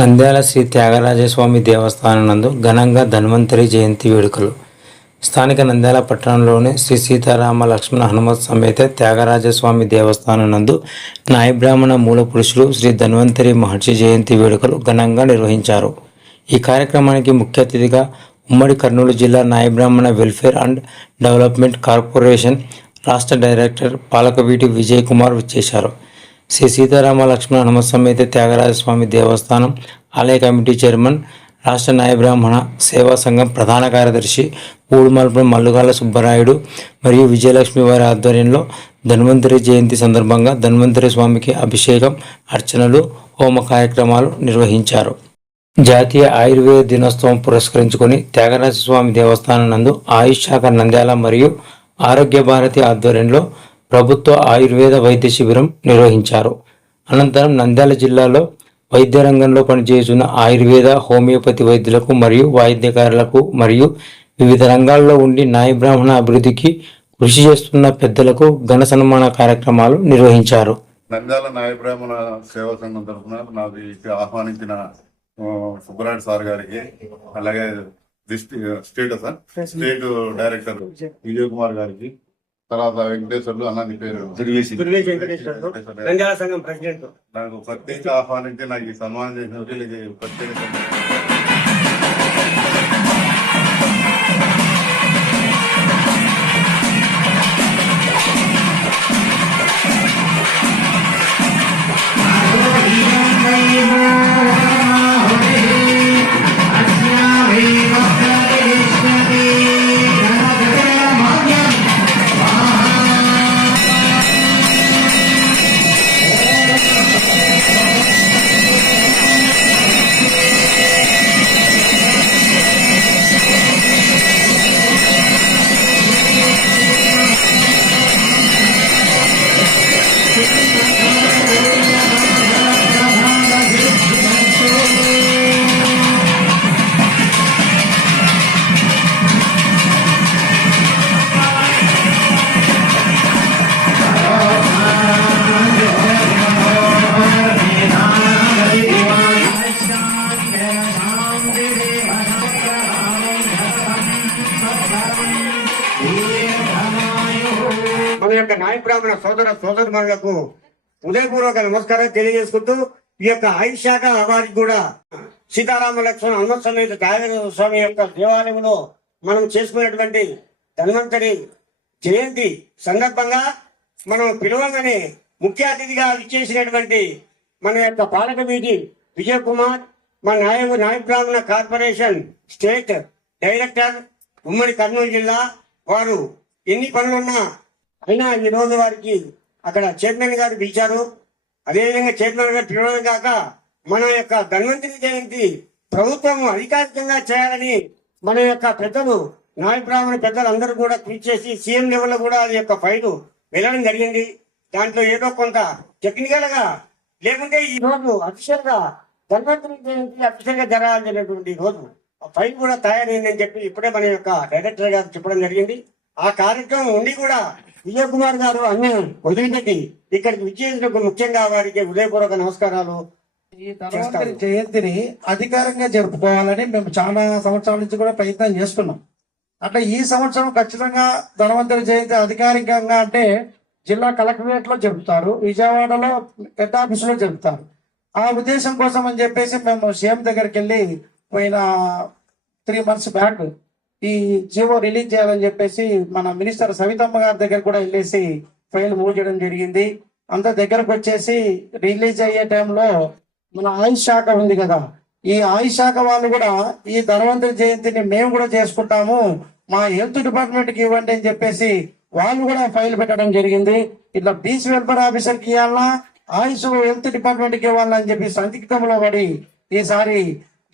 నంద్యాల శ్రీ త్యాగరాజస్వామి దేవస్థానం నందు ఘనంగా ధన్వంతరి జయంతి వేడుకలు. స్థానిక నంద్యాల పట్టణంలోని శ్రీ సీతారామ లక్ష్మణ హనుమత్ సమేత త్యాగరాజస్వామి దేవస్థానం నందు నాయబ్రాహ్మణ మూల పురుషులు శ్రీ ధన్వంతరి మహర్షి జయంతి వేడుకలు ఘనంగా నిర్వహించారు. ఈ కార్యక్రమానికి ముఖ్య అతిథిగా ఉమ్మడి కర్నూలు జిల్లా Nayi Brahmana welfare and development corporation రాష్ట్ర డైరెక్టర్ పాలకవీటి విజయ్ కుమార్ విచ్చేశారు. శ్రీ సీతారామ లక్ష్మణ హనుమ త్యాగరాజస్వామి దేవస్థానం ఆలయ కమిటీ చైర్మన్ రాష్ట్ర న్యాయ బ్రాహ్మణ సేవా సంఘం ప్రధాన కార్యదర్శి ఊడుమల్పం మల్లుగాల సుబ్బరాయుడు మరియు విజయలక్ష్మి వారి ఆధ్వర్యంలో ధన్వంతరి జయంతి సందర్భంగా ధన్వంతరి స్వామికి అభిషేకం అర్చనలు హోమ కార్యక్రమాలు నిర్వహించారు. జాతీయ ఆయుర్వేద దినోత్సవం పురస్కరించుకొని త్యాగరాజస్వామి దేవస్థానం నందు ఆయుష్ శాఖ నంద్యాల మరియు ఆరోగ్య భారతి ఆధ్వర్యంలో ప్రభుత్వ ఆయుర్వేద వైద్య శిబిరం నిర్వహించారు. అనంతరం నంద్యాల జిల్లాలో వైద్య రంగంలో పనిచేస్తున్న ఆయుర్వేద హోమియోపతి వైద్యులకు మరియు వాయిద్యకారులకు మరియు వివిధ రంగాల్లో ఉండి న్యాయ బ్రాహ్మణ అభివృద్ధికి కృషి చేస్తున్న పెద్దలకు ఘన సన్మాన కార్యక్రమాలు నిర్వహించారు. నంద్యాల న్యాయ బ్రాహ్మణ సేవా సంఘం తరఫున నాకు ఇక్కడ ఆహ్వానించిన ఆ, సుబ్బరాయుడు సార్ గారికి అలాగే state state director Vijay Kumar గారికి తర్వాత వెంకటేశ్వర్లు అన్న నీ పేరు. సంఘం ప్రెసిడెంట్. నాకు ప్రత్యేక ఆహ్వానించి నాకు ఈ సన్మానం చేసినందుకు ఇది ప్రత్యేక మన బ్రాహ్మణ సోదర సోదరులకు ఉదయపూర్వక నమస్కారం తెలియజేసుకుంటూ ఈ యొక్క ఐశాఖ అవార్డు కూడా సీతారామ లక్ష్మణ హనుమ సమేత త్యాగరాజ స్వామి యొక్క దేవాలయంలో మనం చేసుకునేటువంటి ధన్వంతరి జయంతి సందర్భంగా మనం పిలవగానే ముఖ్య అతిథిగా ఇచ్చేసినటువంటి మన యొక్క పాలక వీధి విజయ్ కుమార్ మన నాయ నాయబ్రాహ్మణ కార్పొరేషన్ స్టేట్ డైరెక్టర్ ఉమ్మడి కర్నూలు జిల్లా వారు ఎన్ని పనులున్నా అయినా ఈ రోజు వారికి అక్కడ చైర్మన్ గారు పిలిచారు. అదేవిధంగా చైర్మన్ గారు పిలవడం కాక మన యొక్క ధన్వంతరి జయంతి ప్రభుత్వం అధికారికంగా చేయాలని మన యొక్క పెద్దలు నాయ బ్రాహ్మణ పెద్దలు అందరూ కూడా కృషి చేసి సీఎం లెవెల్లో కూడా అది యొక్క ఫైల్ వెళ్ళడం జరిగింది. దాంట్లో ఏదో కొంత టెక్నికల్గా లేకుంటే ఈ రోజు అఫీషియల్గా ధన్వంతరి జయంతి అఫీషియల్గా జరగాలనేటువంటి రోజు ఆ ఫైల్ కూడా తయారైందని చెప్పి ఇప్పుడే మన యొక్క డైరెక్టర్ గారు చెప్పడం జరిగింది. ఆ కార్యక్రమం ఉండి కూడా విజయ్ కుమార్ గారు అన్ని వదిలిపెట్టి ఇక్కడికి విచ్చేసినప్పుడు ముఖ్యంగా వారికి హృదయపూర్వక నమస్కారాలు ఈ ధన్వంతరి జయంతిని అధికారంగా జరుపుకోవాలని మేము చాలా సంవత్సరాల నుంచి కూడా ప్రయత్నం చేస్తున్నాం. అట్లా ఈ సంవత్సరం ఖచ్చితంగా ధన్వంతరి జయంతి అధికారికంగా అంటే జిల్లా కలెక్టరేట్లో జరుపుతారు విజయవాడలో హెడ్ ఆఫీస్లో జరుపుతారు. ఆ ఉద్దేశం కోసం అని చెప్పేసి మేము సీఎం దగ్గరికి వెళ్ళి పోయిన త్రీ మంత్స్ బ్యాక్ ఈ జీవో రిలీజ్ చేయాలని చెప్పేసి మన మినిస్టర్ సవితమ్మ గారి దగ్గర కూడా వెళ్ళేసి ఫైల్ మూవ్ చేయడం జరిగింది. అంత దగ్గరకు వచ్చేసి రిలీజ్ అయ్యే టైంలో మన ఆయుష్ శాఖ ఉంది కదా ఈ ఆయుష్ శాఖ వాళ్ళు కూడా ఈ ధన్వంతరి జయంతిని మేము కూడా చేసుకుంటాము మా హెల్త్ డిపార్ట్మెంట్కి ఇవ్వండి అని చెప్పేసి వాళ్ళు కూడా ఫైల్ పెట్టడం జరిగింది. ఇట్లా బీచ్ వెల్ఫేర్ ఆఫీసర్కి ఇవ్వాలా ఆయుష్ హెల్త్ డిపార్ట్మెంట్కి ఇవ్వాలని చెప్పి సందిగ్ధంలో పడి ఈసారి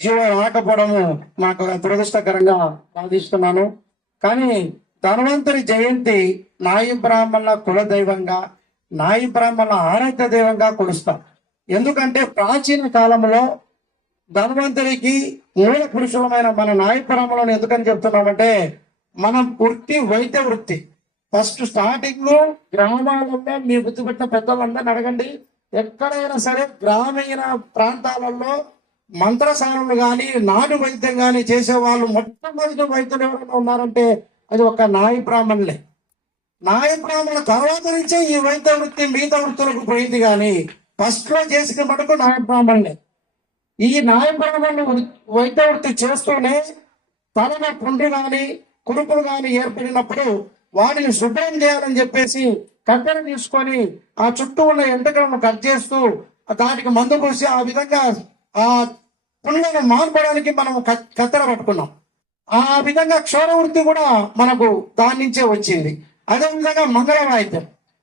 జీవం రాకపోవడము నాకు దురదృష్టకరంగా బాధిస్తున్నాను. కానీ ధన్వంతరి జయంతి నాయి బ్రాహ్మణుల కుల దైవంగా నాయి బ్రాహ్మణుల ఆరాధ్య దైవంగా కొలుస్తాం. ఎందుకంటే ప్రాచీన కాలంలో ధన్వంతరికి మూల పురుషులమైన మన నాయ బ్రాహ్మణులను ఎందుకని చెప్తున్నామంటే మనం వృత్తి వైద్య వృత్తి. ఫస్ట్ స్టార్టింగ్లో గ్రామాలలో మీ గుర్తుపెట్టిన పెద్దలందరిని అడగండి. ఎక్కడైనా సరే గ్రామీణ ప్రాంతాలలో మంత్రసారులు కానీ నాటు వైద్యం కానీ చేసే వాళ్ళు మొట్టమొదటి వైద్యులు ఎవరైనా ఉన్నారంటే అది ఒక నాయి బ్రాహ్మణులే. నాయ బ్రాహ్మణుల తర్వాత నుంచే ఈ వైద్య వృత్తి మిగతా వృత్తులకు పోయింది కానీ ఫస్ట్లో చేసిన మటుకు నాయ బ్రాహ్మణులే. ఈ నాయ బ్రాహ్మణులు వృ- వైద్య వృత్తి చేస్తూనే తలన పుండ్రు కానీ కురుపులు కానీ ఏర్పడినప్పుడు వాటిని శుభ్రం చేయాలని చెప్పేసి కట్టెలు తీసుకొని ఆ చుట్టూ ఉన్న ఎంటకలను కట్ చేస్తూ దానికి మందు పోసి ఆ విధంగా ఆ పుండ్లను మాన్పడానికి మనం కత్తెర పట్టుకున్నాం. ఆ విధంగా క్షోర వృత్తి కూడా మనకు దాని నుంచే వచ్చింది. అదే విధంగా మంగళ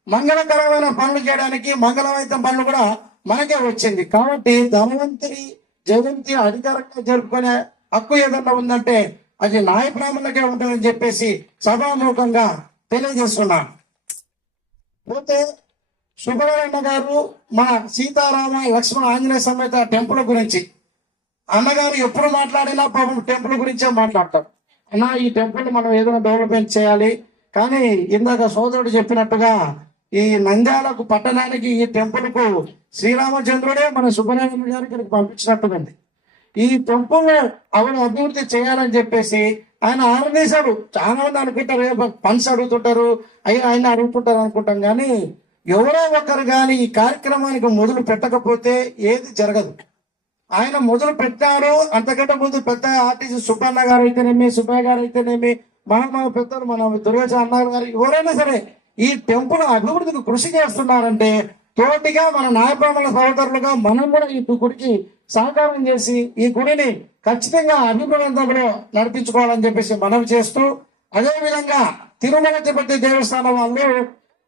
మంగళకరమైన పనులు చేయడానికి మంగళవాయిద్యం పనులు కూడా మనకే వచ్చింది. కాబట్టి ధనవంతుడి జయంతి అధికారంగా జరుపుకునే హక్కు ఏదన్నా ఉందంటే అది నాయ బ్రాహ్మణులకే ఉంటుందని చెప్పేసి సభాముఖంగా తెలియజేస్తున్నాను. పోతే సుబ్రహ్మణ్య గారు మన సీతారామ లక్ష్మణ ఆంజనేయ సమేత టెంపుల్ గురించి. అన్నగారు ఎప్పుడు మాట్లాడినా పాపం టెంపుల్ గురించే మాట్లాడతారు. అన్న ఈ టెంపుల్ మనం ఏదైనా డెవలప్మెంట్ చేయాలి. కానీ ఇందాక సోదరుడు చెప్పినట్టుగా ఈ నంద్యాలకు పట్టణానికి ఈ టెంపుల్కు శ్రీరామచంద్రుడే మన సుబ్రహ్మణ్యం గారు ఇక్కడికి పంపించినట్టుగా ఈ టెంపుల్ అవును అభివృద్ధి చేయాలని చెప్పేసి ఆయన ఆనందించాడు చాలా మంది అనుకుంటారు ఫండ్స్ అడుగుతుంటారు అయ్యి ఆయన అడుగుతుంటారు అనుకుంటాం. కానీ ఎవరో ఒకరు కానీ ఈ కార్యక్రమానికి మొదలు పెట్టకపోతే ఏది జరగదు. ఆయన మొదలు పెట్టారు అంతకంటే ముందు పెద్ద ఆర్టిస్ట్ సుబ్బన్న గారు అయితేనేమి సుబ్బయ్య గారు అయితేనేమి మన పెద్దలు మన దుర్వేశ అన్నారు గారు ఎవరైనా సరే ఈ టెంపుల్ అభివృద్ధికి కృషి చేస్తున్నారంటే తోటిగా మన నాయబ్రాహ్మణ సహోదరులుగా మనం కూడా ఈ గుడికి సహకారం చేసి ఈ గుడిని ఖచ్చితంగా అభివృద్ధిలో నడిపించుకోవాలని చెప్పేసి మనం చేస్తూ అదేవిధంగా తిరుమల తిరుపతి దేవస్థానం వాళ్ళు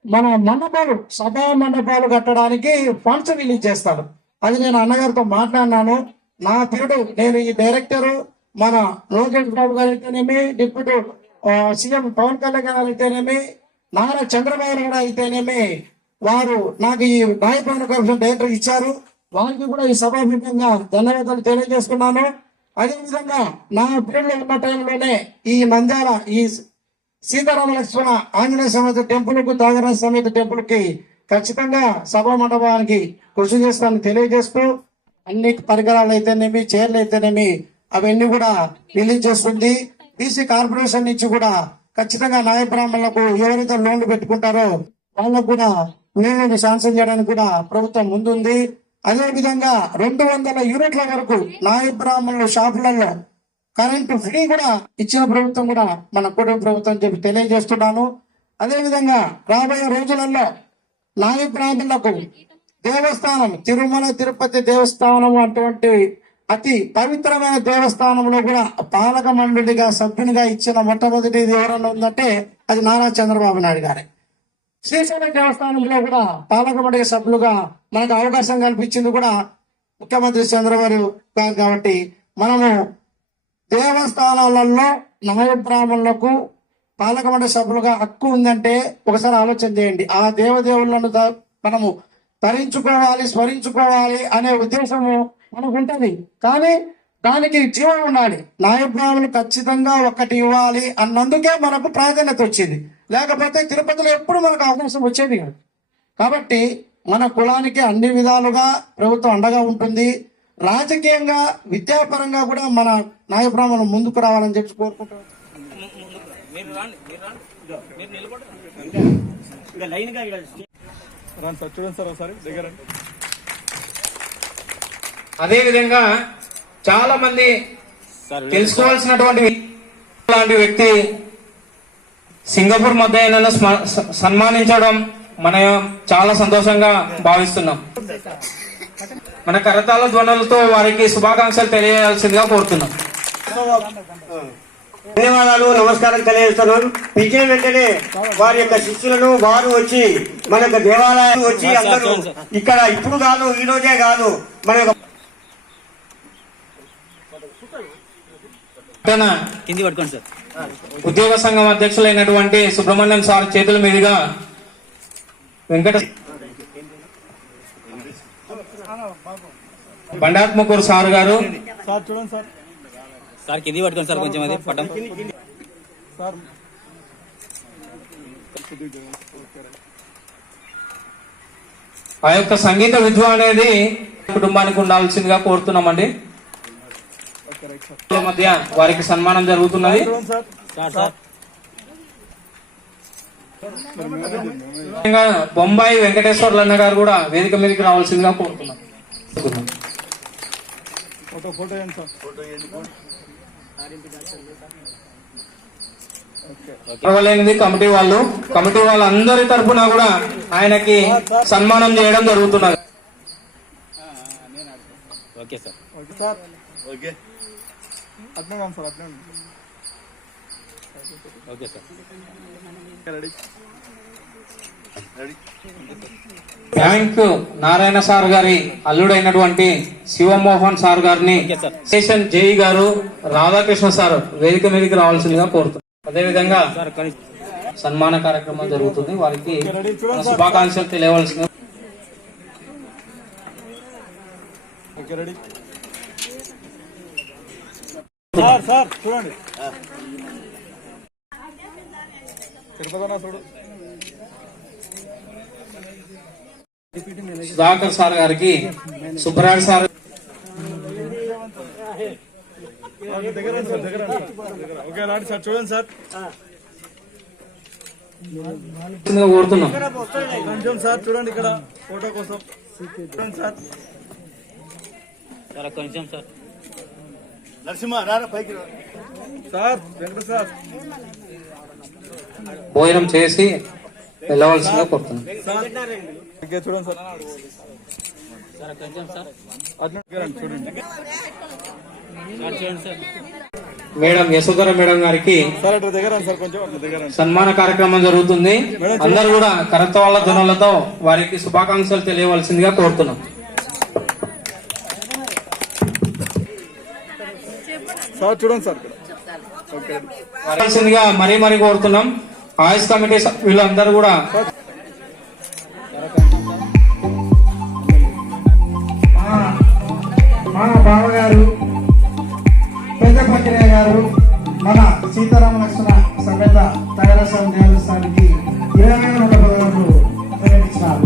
మన మండపాలు సభా మండపాలు కట్టడానికి ఫండ్స్ రిలీజ్ చేస్తారు అది నేను అన్నగారితో మాట్లాడినాను. నా పిరుడు నేను ఈ డైరెక్టర్ మన లోకేష్ బాబు గారు అయితేనేమి డిప్యూటీ సీఎం పవన్ కళ్యాణ్ గారు అయితేనేమి నారా చంద్రబాబు నాయుడు అయితేనేమి వారు నాకు ఈ నాయకుల కమిషన్ డైరెక్టర్ ఇచ్చారు. వారికి కూడా ఈ సభాముఖంగా ధన్యవాదాలు తెలియజేసుకున్నాను అదేవిధంగా నా పీరియడ్లో ఉన్న టైంలోనే ఈ మంజాల ఈ సీతారామ లక్ష్మణ ఆంజనేయ సమేత టెంపుల్కు కు సమేత టెంపుల్కి ఖచ్చితంగా సభా మండపానికి కృషి చేస్తానని తెలియజేస్తూ అన్ని పరికరాలు అయితేనేమి చైర్లు అయితేనేమి అవన్నీ కూడా రిలీజ్ చేస్తుంది. బీసీ కార్పొరేషన్ నుంచి కూడా ఖచ్చితంగా నాయ బ్రాహ్మణులకు ఎవరైతే లోన్లు పెట్టుకుంటారో వాళ్ళకు కూడా నీళ్ళని శాంక్షన్ చేయడానికి కూడా ప్రభుత్వం ముందుంది. అదేవిధంగా రెండు వందల యూనిట్ల వరకు నాయ బ్రాహ్మణుల షాపులలో కరెంటు ఫ్రీ కూడా ఇచ్చిన ప్రభుత్వం కూడా మన కూటమి ప్రభుత్వం చెప్పి తెలియజేస్తున్నాను. అదేవిధంగా రాబోయే రోజులలో నాయ ప్రాంతాలకు దేవస్థానం తిరుమల తిరుపతి దేవస్థానం అటువంటి అతి పవిత్రమైన దేవస్థానంలో కూడా పాలక మండలిగా సభ్యునిగా ఇచ్చిన మొట్టమొదటిది ఎవరన్నా ఉందంటే అది నారా చంద్రబాబు నాయుడు గారే. శ్రీశైలం దేవస్థానంలో కూడా పాలక మండలి సభ్యులుగా మనకు అవకాశం కల్పించింది కూడా ముఖ్యమంత్రి చంద్రబాబు గారు కాబట్టి మనము దేవస్థానాలలో నాయ బ్రాహ్మణులకు పాలక సభ్యులుగా హక్కు ఉందంటే ఒకసారి ఆలోచన చేయండి. ఆ దేవదేవులను మనము తరించుకోవాలి స్మరించుకోవాలి అనే ఉద్దేశము మనకు ఉంటుంది కానీ దానికి జీవం ఉండాలి. నాయ బ్రాహ్మణులు ఖచ్చితంగా ఒకటి ఇవ్వాలి అన్నందుకే మనకు ప్రాధాన్యత వచ్చింది. లేకపోతే తిరుపతిలో ఎప్పుడు మనకు అవకాశం వచ్చేది కాదు. కాబట్టి మన కులానికి అన్ని విధాలుగా ప్రభుత్వం అండగా ఉంటుంది. రాజకీయంగా విద్యాపరంగా కూడా మన నాయ బ్రాహ్మణులు ముందుకు రావాలని చెప్పి కోరుకుంటున్నాను అదే విధంగా చాలా మంది తెలుసుకోవాల్సినటువంటి లాంటి వ్యక్తి సింగపూర్ మధ్య స- సన్మానించడం మన చాలా సంతోషంగా భావిస్తున్నాం. మన కరతాల ధ్వనులతో వారికి శుభాకాంక్షలు తెలియజేయాల్సిందిగా కోరుతున్నాం. ధన్యవాదాలు నమస్కారం తెలియజేస్తున్నాను పిలిచిన వెంటనే వారి యొక్క శిష్యులను వారు వచ్చి మన యొక్క దేవాలయం వచ్చి అందరూ ఇక్కడ ఇప్పుడు కాదు ఈ రోజే కాదు మన యొక్క పట్టణ కింది పట్టుకోండి సార్. ఉద్యోగ సంఘం అధ్యక్షులైనటువంటి సుబ్రహ్మణ్యం సార్ చేతుల మీదుగా వెంకట బండాత్మకూరు సార్ గారు. సార్ కింది పట్టుకోండి సార్ కొంచెం అది పట్టం. ఆ యొక్క సంగీత విద్వ అనేది కుటుంబానికి ఉండాల్సిందిగా కోరుతున్నామండి. మధ్య వారికి సన్మానం జరుగుతున్నది. Sir sir. ముఖ్యంగా బొంబాయి వెంకటేశ్వర్లు అన్న గారు కూడా వేదిక మీదకి రావాల్సిందిగా కోరుతున్నాం. పర్వాలేనిది కమిటీ వాళ్ళు కమిటీ వాళ్ళందరి తరఫున కూడా ఆయనకి సన్మానం చేయడం జరుగుతున్నది. Okay sir. Okay okay. Sir bank Narayana sir గారి అల్లుడైనటువంటి శివమోహన్ సార్ గారిని. స్టేషన్ జేఈ గారు రాధాకృష్ణ సార్ వేదిక మీదకి రావాల్సిందిగా కోరుతున్నాం అదేవిధంగా సన్మాన కార్యక్రమం జరుగుతుంది. వారికి శుభాకాంక్షలు తెలియవలసింది సుధాకర్ సార్ గారికి సుబ్బరాజ్ సార్ చూడండి సార్గా కోరుతున్నాం కొంచెం సార్ చూడండి ఇక్కడ ఫోటో కోసం. చూడండి సార్. Sir sir. నరసింహ రారా పైకి రా. Sir Venkata sir. భోజనం చేసి వెళ్ళవలసిందిగా కోరుతున్నాం. చూడండి సార్ మేడం యశోధర మేడం గారికి. సన్మాన కార్యక్రమం జరుగుతుంది అందరూ కూడా కరత్వాల ధ్వనులతో వారికి శుభాకాంక్షలు తెలియవలసిందిగా కోరుతున్నాం సార్ చూడండి సార్ మరీ మరీ కోరుతున్నాం ఆయుష్ కమిటీ సభ్యులందరూ కూడా మా బావగారు పెద్ద పక్రియ గారు మన సీతారామ లక్ష్మణ సమేత తయారస్వామి దేవస్థానానికి ఇరవై నూట పదకొండు ప్రకటించినారు